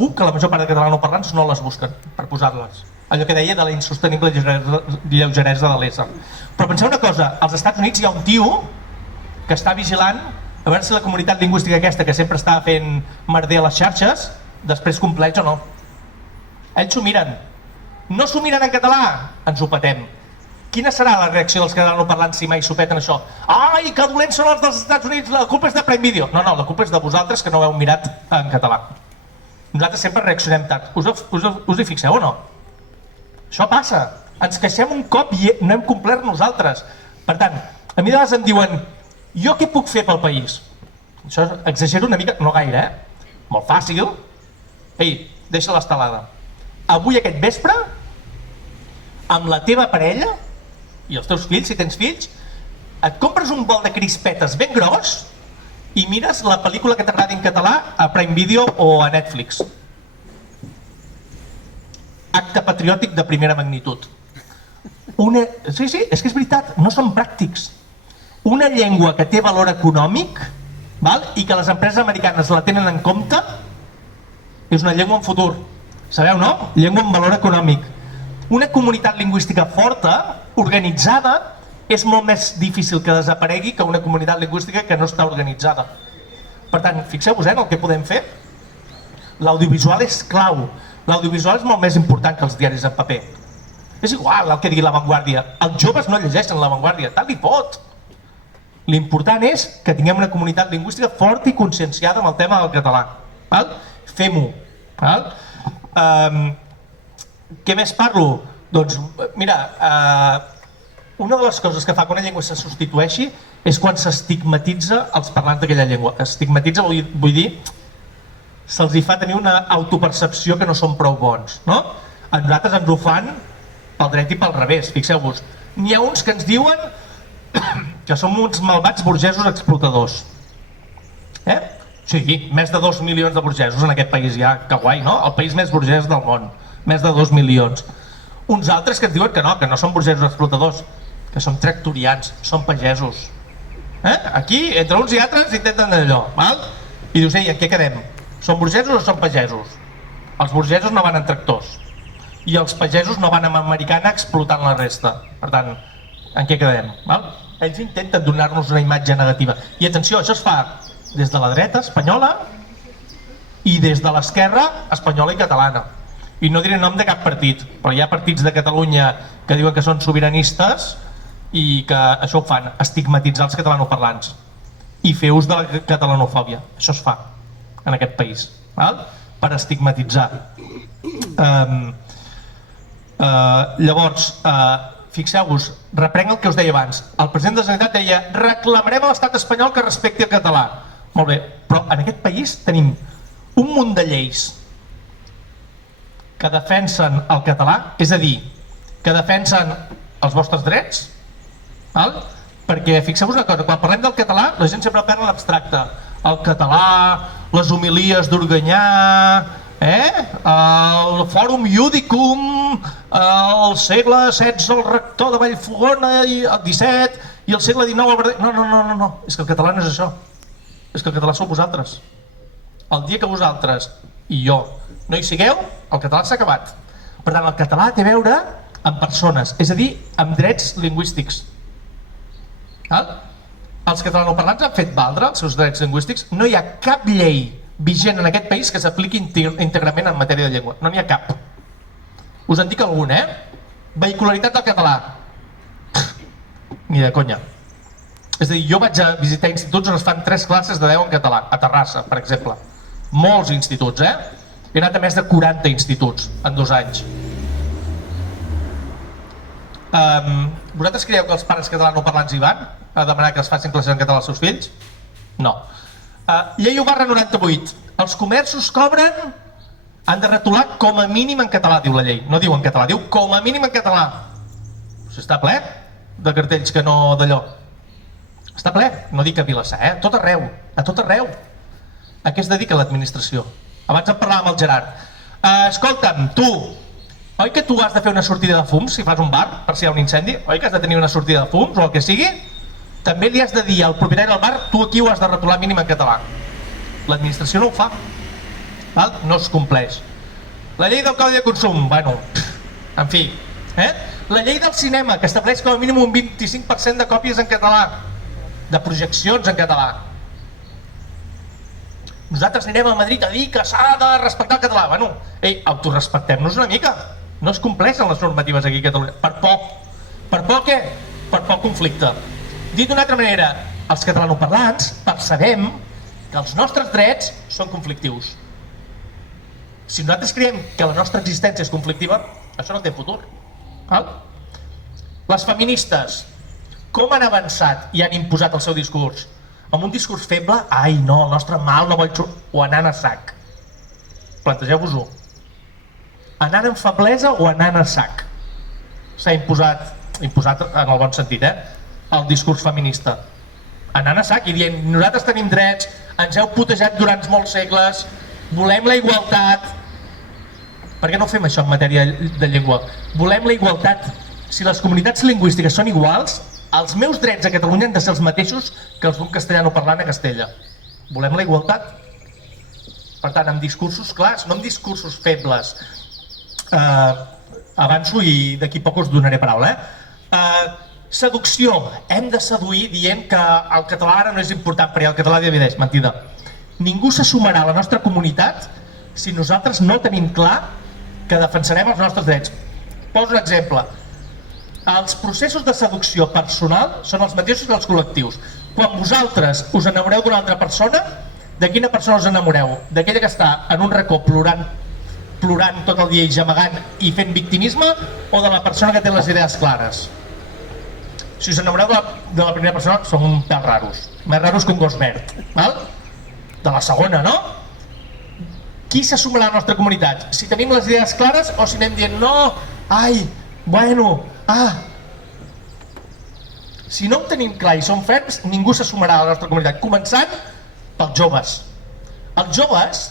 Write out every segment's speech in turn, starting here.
segur que la major part de catalanoparlants no les busquen per posar-les. Allò que deia de la insostenible lleugeresa de l'ésser. Però penseu una cosa, als Estats Units hi ha un tio que està vigilant a veure si la comunitat lingüística aquesta que sempre està fent merder a les xarxes després compleix o no. Ells s'ho miren. No s'ho miren en català, ens ho petem. Quina serà la reacció dels catalanoparlants si mai s'ho peten això? Ai, que dolents són els dels Estats Units, la culpa és de Prime Video. No, la culpa és de vosaltres que no ho heu mirat en català. Nosaltres sempre reaccionem tard. Us hi fixeu o no? Això passa. Ens queixem un cop i no hem complert nosaltres. Per tant, a mi de vegades em diuen jo què puc fer pel país? Això exagero una mica, no gaire, Molt fàcil. Ei, deixa l'estelada. Avui aquest vespre, amb la teva parella i els teus fills, si tens fills, et compres un bol de crispetes ben gros i mires la pel·lícula que t'agradi en català a Prime Video o a Netflix. Acte patriòtic de primera magnitud. Sí, és que és veritat, no són pràctics. Una llengua que té valor econòmic, i que les empreses americanes la tenen en compte, és una llengua en futur. Sabeu, no? Llengua amb valor econòmic. Una comunitat lingüística forta, organitzada, és molt més difícil que desaparegui que una comunitat lingüística que no està organitzada. Per tant, fixeu-vos en el que podem fer. L'audiovisual és clau. L'audiovisual és molt més important que els diaris en paper. És igual el que digui La Vanguardia. Els joves no llegeixen La Vanguardia, tant li pot. L'important és que tinguem una comunitat lingüística forta i conscienciada amb el tema del català. Fem-ho. Què més parlo? Doncs, mira, una de les coses que fa que una llengua se substitueixi és quan s'estigmatitza els parlants d'aquella llengua. Estigmatitza, vull dir, se'ls hi fa tenir una autopercepció que no són prou bons. A nosaltres ens ho fan pel dret i pel revés, fixeu-vos. N'hi ha uns que ens diuen que som uns malvats burgesos explotadors. Sí, més de 2 milions de burgesos en aquest país ja, que guai, no? El país més burgès del món, més de 2 milions. Uns altres que ens diuen que no són burgesos explotadors, que són tractorians, són pagesos. Aquí, entre uns i altres, intenten allò. I dius, ei, en què quedem? Són burgesos o són pagesos? Els burgesos no van en tractors i els pagesos no van amb americana explotant la resta. Per tant, en què quedem? Ells intenten donar-nos una imatge negativa. I atenció, això es fa des de la dreta espanyola i des de l'esquerra espanyola i catalana. I no diré nom de cap partit, però hi ha partits de Catalunya que diuen que són sobiranistes i que això ho fan, estigmatitzar els catalanoparlants i fer ús de la catalanofòbia. Això es fa en aquest país, per estigmatitzar. Llavors, fixeu-vos, reprenc el que us deia abans. El president de la Generalitat deia reclamarem a l'estat espanyol que respecti el català. Molt bé, però en aquest país tenim un munt de lleis que defensen el català, és a dir, que defensen els vostres drets, perquè fixeu-vos una cosa, quan parlem del català la gent sempre parla en abstracte. El català, les homilies d'Organyà, el Fòrum Iudicum, el segle XVI el rector de Vallfogona, el XVII i el segle XIX... No, és que el català no és això. És que el català sou vosaltres. El dia que vosaltres i jo no hi sigueu, el català s'ha acabat. Per tant, el català té a veure amb persones, és a dir, amb drets lingüístics. Els catalanoparlants han fet valdre els seus drets lingüístics. No hi ha cap llei vigent en aquest país que s'apliqui íntegrament en matèria de llengua. No n'hi ha cap. Us en dic algun, Vehicularitat del català. Ni de conya. És a dir, jo vaig a visitar instituts on es fan 3 classes de 10 en català, a Terrassa, per exemple. Molts instituts, He anat a més de 40 instituts en 2 anys. Vosaltres creieu que els pares catalanoparlants hi van a demanar que es facin classes en català als seus fills? No. Llei 1/98. Els comerços cobren, han de retolar com a mínim en català, diu la llei. No diu en català, diu com a mínim en català. Està ple de cartells que no d'allò. Està ple, no dic a Vilassar, a tot arreu, a tot arreu. A què es dedica l'administració? Abans en parlàvem amb el Gerard. Escolta'm, tu, oi que tu has de fer una sortida de fums si fas un bar, per si hi ha un incendi? Oi que has de tenir una sortida de fums o el que sigui? També li has de dir al propietari del bar, tu aquí ho has de retolar mínim en català. L'administració no ho fa. no es compleix. La llei del codi de consum, bueno, en fi. La llei del cinema, que estableix com a mínim un 25% de còpies en català, de projeccions en català. Nosaltres anirem a Madrid a dir que s'ha de respectar el català. Bueno, autorespectem-nos una mica. No es compleixen les normatives aquí a Catalunya. Per por. Per por què? Per por al conflicte. Dit d'una altra manera, els catalanoparlants percebem que els nostres drets són conflictius. Si nosaltres creiem que la nostra existència és conflictiva, això no té futur. Les feministes, com han avançat i han imposat el seu discurs? Amb un discurs feble, ai no, el nostre mal no vol o anant a sac. Plantegeu-vos-ho. Anant en feblesa o anant a sac? S'ha imposat en el bon sentit, el discurs feminista. Anant a sac i dient, nosaltres tenim drets, ens heu putejat durant molts segles, volem la igualtat. Per què no fem això en matèria de llengua? Volem la igualtat. Si les comunitats lingüístiques són iguals, els meus drets a Catalunya han de ser els mateixos que els d'un castellanoparlant a Castella. Volem la igualtat. Per tant, amb discursos clars, no amb discursos febles. Avanço i d'aquí poc us donaré paraula. Seducció. Hem de seduir dient que el català ara no és important perquè el català divideix. Mentida. Ningú se sumarà a la nostra comunitat si nosaltres no tenim clar que defensarem els nostres drets. Poso un exemple. Els processos de seducció personal són els mateixos que els col·lectius. Quan vosaltres us enamoreu d'una altra persona, de quina persona us enamoreu? D'aquella que està en un racó plorant tot el dia i gemegant i fent victimisme, o de la persona que té les idees clares? Si us enamoreu de la primera persona, som un pèl raros. Més raros que un gos verd. De la segona, no? Qui se sumarà a la nostra comunitat? Si tenim les idees clares o si anem dient no, ai, bueno, Si no ho tenim clar i som ferms, ningú se sumarà a la nostra comunitat, començant pels joves. Els joves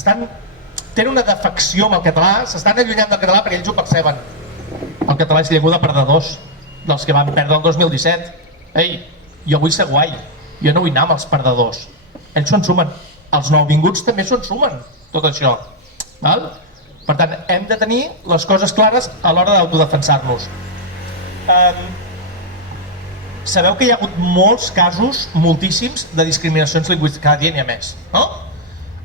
tenen una defecció amb el català, s'estan allunyant del català perquè ells ho perceben. El català és llengua de perdedors, dels que van perdre el 2017. Ei, jo vull ser guai, jo no vull anar amb els perdedors. Ells s'ho ensumen. Els nouvinguts també s'ho ensumen, tot això. Per tant, hem de tenir les coses clares a l'hora d'autodefensar-nos. Sabeu que hi ha hagut molts casos, moltíssims, de discriminacions lingüístiques, cada dia n'hi ha més, no?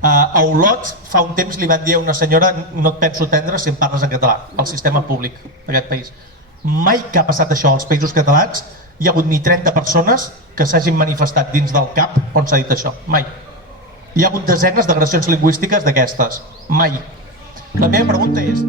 A Olot fa un temps li van dir a una senyora no et penso atendre si em parles en català, al sistema públic d'aquest país. Mai que ha passat això als països catalans hi ha hagut ni 30 persones que s'hagin manifestat dins del CAP on s'ha dit això, mai. Hi ha hagut desenes d'agressions lingüístiques d'aquestes, mai. La meva pregunta és,